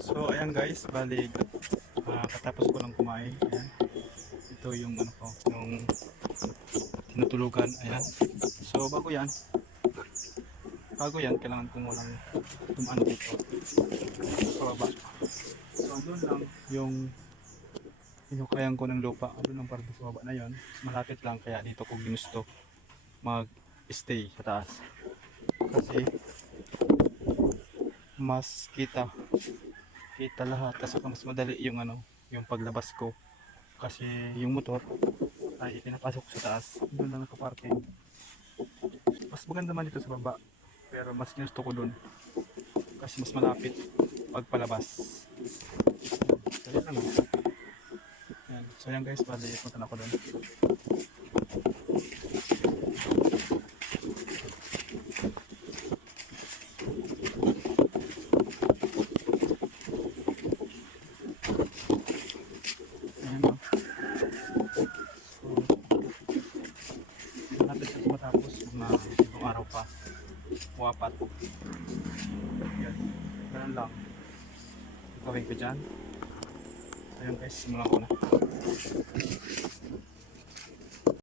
So ayan guys, bali katapos ko lang kumain. Ayan. Ito yung ano ko, yung tinutulugan. Ayan. So bago yan kailangan ko munang tumano dito sa baba. So doon lang yung hinukayan ko ng lupa. Doon lang para sa baba na yon. Malapit lang kaya dito ko ginusto mag-stay sa taas. Kasi mas kita lahat kasi mas madali yung ano, yung paglabas ko kasi yung motor ay ipinapasok sa taas, doon lang nakaparking. Mas maganda man dito sa baba pero mas ginusto ko doon kasi mas malapit pagpalabas. So yun lang. Yan. So yan guys, bali punta na ako doon. Ayan o. So malapit na matapos, mga ibang araw pa o apat. Yan, ganun lang gawin ko dyan. So yun guys, simulan ko na.